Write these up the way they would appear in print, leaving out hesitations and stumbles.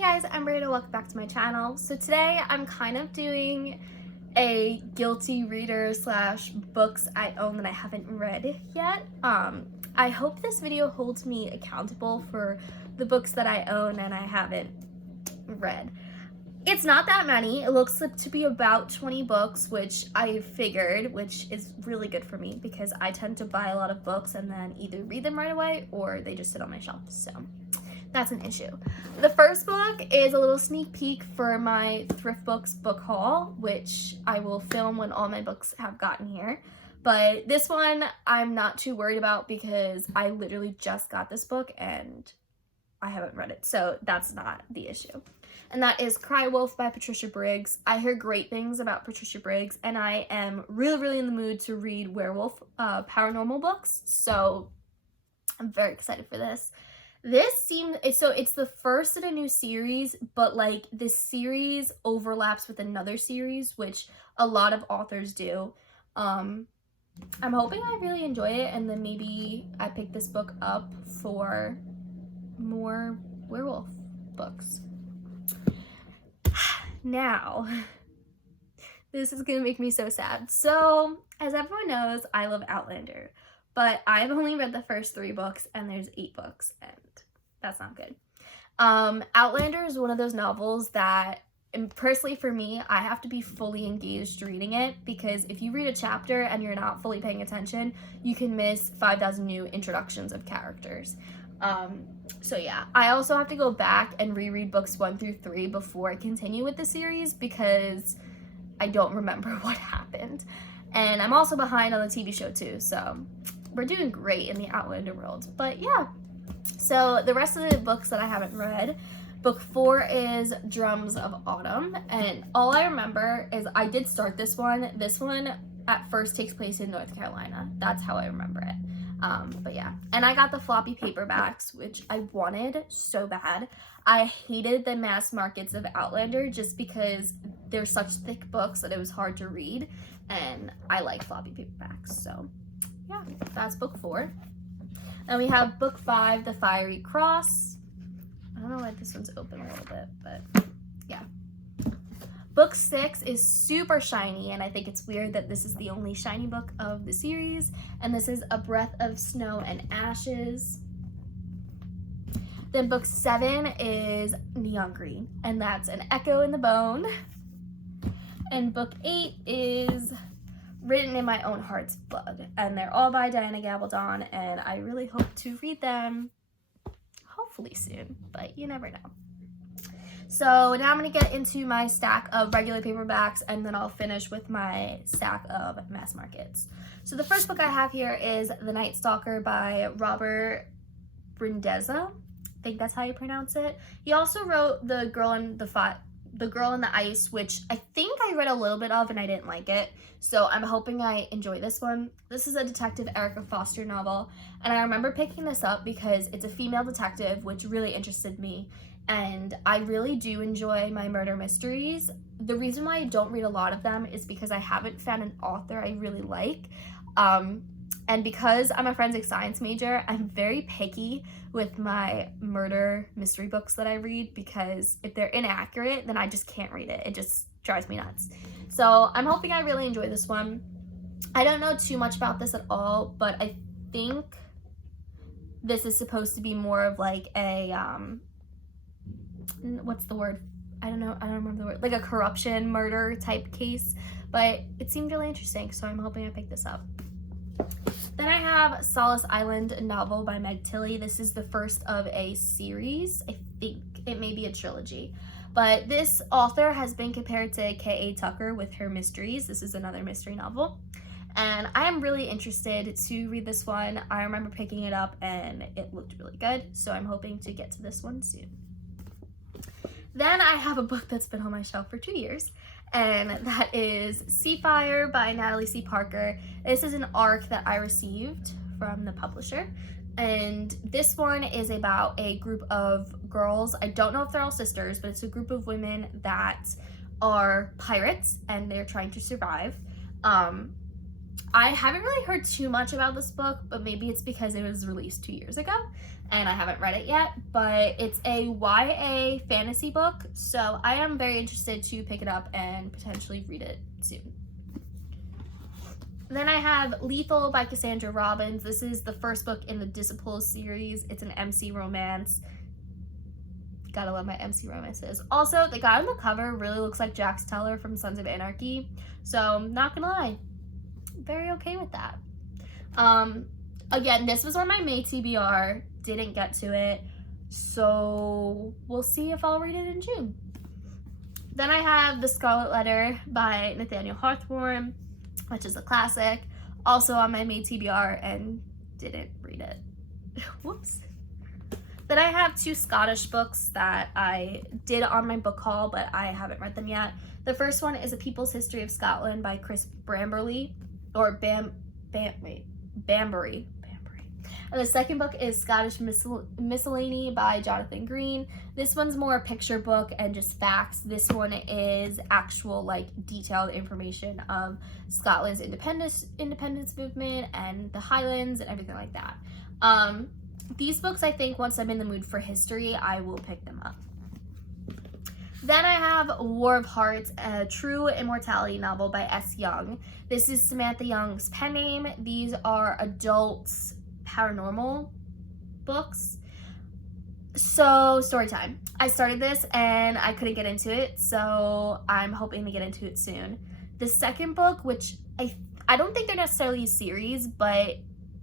Hey guys, I'm Brayda. Welcome back to my channel. So today I'm kind of doing a guilty reader slash books I own that I haven't read yet. I hope this video holds me accountable for the books that I own and I haven't read. It's not that many. It looks to be about 20 books, which I figured, which is really good for me because I tend to buy a lot of books and then either read them right away or they just sit on my shelf. So that's an issue. The first book is a little sneak peek for my Thrift Books book haul, which I will film when all my books have gotten here. But this one I'm not too worried about because I literally just got this book and I haven't read it, so that's not the issue. And that is Crywolf by Patricia Briggs. I hear great things about Patricia Briggs, and I am really in the mood to read werewolf paranormal books, so I'm very excited for this. It's the first in a new series, but like this series overlaps with another series, which a lot of authors do. I'm hoping I really enjoy it, and then maybe I pick this book up for more werewolf books. Now, this is gonna make me so sad. So, as everyone knows, I love Outlander, but I've only read the first 3 books, and there's 8 books, and that's not good. Outlander is one of those novels that, and personally for me, I have to be fully engaged reading it, because if you read a chapter and you're not fully paying attention, you can miss 5,000 new introductions of characters. So yeah, I also have to go back and reread books 1 through 3 before I continue with the series because I don't remember what happened. And I'm also behind on the TV show too, so we're doing great in the Outlander world. But yeah, so the rest of the books that I haven't read, book 4 is Drums of Autumn, and all I remember is I did start this one. This one at first takes place in North Carolina. That's how I remember it. But yeah, and I got the floppy paperbacks, which I wanted so bad. I hated the mass markets of Outlander just because they're such thick books that it was hard to read, and I like floppy paperbacks. So yeah, that's book 4. Then we have book 5, The Fiery Cross. I don't know why this one's open a little bit, but yeah. Book 6 is super shiny, and I think it's weird that this is the only shiny book of the series, and this is A Breath of Snow and Ashes. Then book 7 is Neon Green, and that's An Echo in the Bone. And book 8 is Written in My Own Heart's Blood, and they're all by Diana Gabaldon, and I really hope to read them hopefully soon, but you never know. So now I'm going to get into my stack of regular paperbacks, and then I'll finish with my stack of mass markets. So the first book I have here is The Night Stalker by Robert Brindeza. I think that's how you pronounce it. He also wrote The Girl in the Ice, which I think I read a little bit of and I didn't like it. So I'm hoping I enjoy this one. This is a Detective Erica Foster novel, and I remember picking this up because it's a female detective, which really interested me. And I really do enjoy my murder mysteries. The reason why I don't read a lot of them is because I haven't found an author I really like. And because I'm a forensic science major, I'm very picky with my murder mystery books that I read, because if they're inaccurate, then I just can't read it. It just drives me nuts. So I'm hoping I really enjoy this one. I don't know too much about this at all, but I think this is supposed to be more of like a, what's the word? I don't remember the word. Like a corruption murder type case, but it seemed really interesting, so I'm hoping I pick this up. Then I have Solace Island, a novel by Meg Tilly. This is the first of a series. I think it may be a trilogy, but this author has been compared to K.A. Tucker with her mysteries. This is another mystery novel, and I am really interested to read this one. I remember picking it up and it looked really good, so I'm hoping to get to this one soon. Then I have a book that's been on my shelf for 2 years, and that is Seafire by Natalie C. Parker. This is an ARC that I received from the publisher, and this one is about a group of girls. I don't know if they're all sisters, but it's a group of women that are pirates, and they're trying to survive. I haven't really heard too much about this book, but maybe it's because it was released 2 years ago and I haven't read it yet, but it's a YA fantasy book, so I am very interested to pick it up and potentially read it soon. Then I have Lethal by Cassandra Robbins. This is the first book in the Disciples series. It's an MC romance. Gotta love my MC romances. Also, the guy on the cover really looks like Jax Teller from Sons of Anarchy, so not gonna lie, very okay with that. Again, this was on my May TBR, didn't get to it, so we'll see if I'll read it in June. Then I have The Scarlet Letter by Nathaniel Hawthorne, which is a classic, also on my May TBR, and didn't read it. Whoops. Then I have 2 Scottish books that I did on my book haul, but I haven't read them yet. The first one is A People's History of Scotland by Chris Bamberley, or Bambury. And the second book is Scottish Miscellany by Jonathan Green. This one's more a picture book and just facts. This one is actual, like, detailed information of Scotland's independence movement and the Highlands and everything like that. These books, I think, once I'm in the mood for history, I will pick them up. Then I have War of Hearts, a true immortality novel by S. Young. This is Samantha Young's pen name. These are adult paranormal books. So, story time. I started this and I couldn't get into it, so I'm hoping to get into it soon. The second book, which I don't think they're necessarily a series, but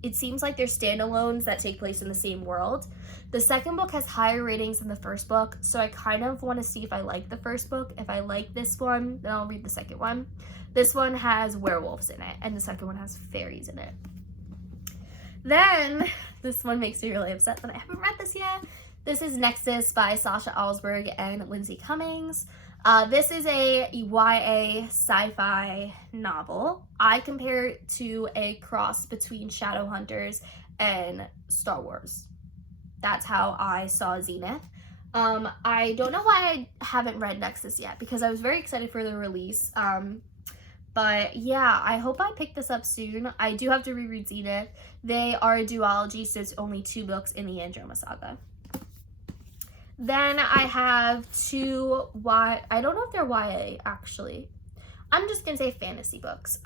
it seems like they're standalones that take place in the same world. The second book has higher ratings than the first book, so I kind of want to see if I like the first book. If I like this one, then I'll read the second one. This one has werewolves in it, and the second one has fairies in it. Then, this one makes me really upset that I haven't read this yet. This is Nexus by Sasha Alsberg and Lindsay Cummings. This is a YA sci-fi novel. I compare it to a cross between Shadowhunters and Star Wars. That's how I saw Zenith. I don't know why I haven't read Nexus yet, because I was very excited for the release. But yeah, I hope I pick this up soon. I do have to reread Zenith. They are a duology, so it's only 2 books in the Andromeda Saga. Then I have 2 I don't know if they're YA, actually. I'm just gonna say fantasy books.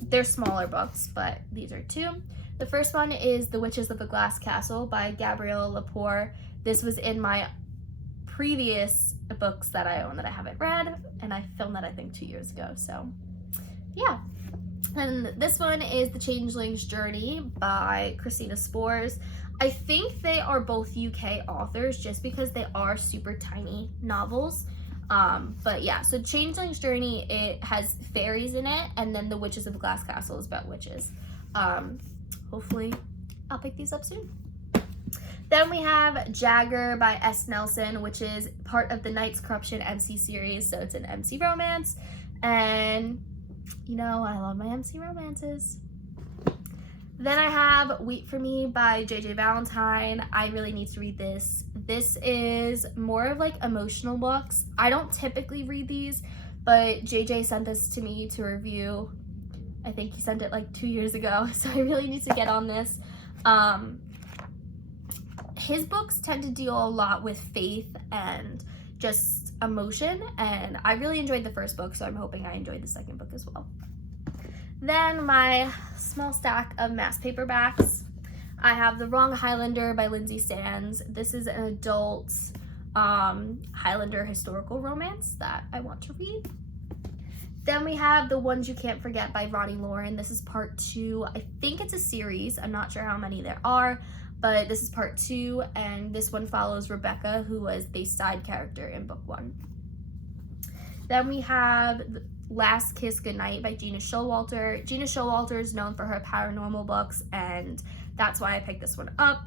They're smaller books, but these are 2. The first one is The Witches of the Glass Castle by Gabrielle Lepore. This was in my previous books that I own that I haven't read, and I filmed that, I think, 2 years ago, so yeah. And this one is The Changeling's Journey by Christina Spores. I think they are both UK authors just because they are super tiny novels. But yeah, so Changeling's Journey, it has fairies in it, and then The Witches of the Glass Castle is about witches. Hopefully I'll pick these up soon. Then we have Jagger by S. Nelson, which is part of the Knights Corruption MC series, so it's an MC romance, and you know, I love my MC romances. Then I have Wait For Me by JJ Valentine. I really need to read this. This is more of like emotional books. I don't typically read these, but JJ sent this to me to review. I think he sent it like 2 years ago, so I really need to get on this. His books tend to deal a lot with faith and just emotion, and I really enjoyed the first book, so I'm hoping I enjoyed the second book as well. Then my small stack of mass paperbacks. I have The Wrong Highlander by Lindsay Sands. This is an adult Highlander historical romance that I want to read. Then we have The Ones You Can't Forget by Ronnie Lauren. This is part 2. I think it's a series. I'm not sure how many there are, but this is part 2, and this one follows Rebecca, who was the side character in book 1. Then we have Last Kiss Goodnight by Gina Showalter. Gina Showalter is known for her paranormal books, and that's why I picked this one up.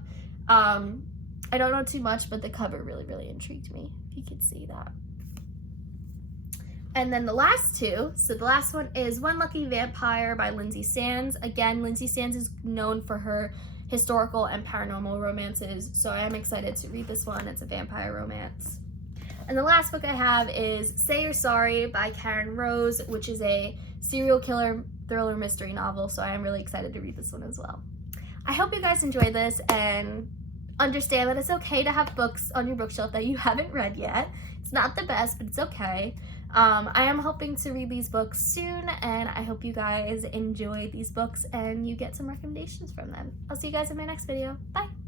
I don't know too much, but the cover really, really intrigued me, if you could see that. And then the last 2, so the last one is One Lucky Vampire by Lindsay Sands. Again, Lindsay Sands is known for her historical and paranormal romances, so I am excited to read this one. It's a vampire romance. And the last book I have is Say You're Sorry by Karen Rose, which is a serial killer thriller mystery novel, so I am really excited to read this one as well. I hope you guys enjoy this and understand that it's okay to have books on your bookshelf that you haven't read yet. It's not the best, but it's okay. I am hoping to read these books soon, and I hope you guys enjoy these books and you get some recommendations from them. I'll see you guys in my next video. Bye!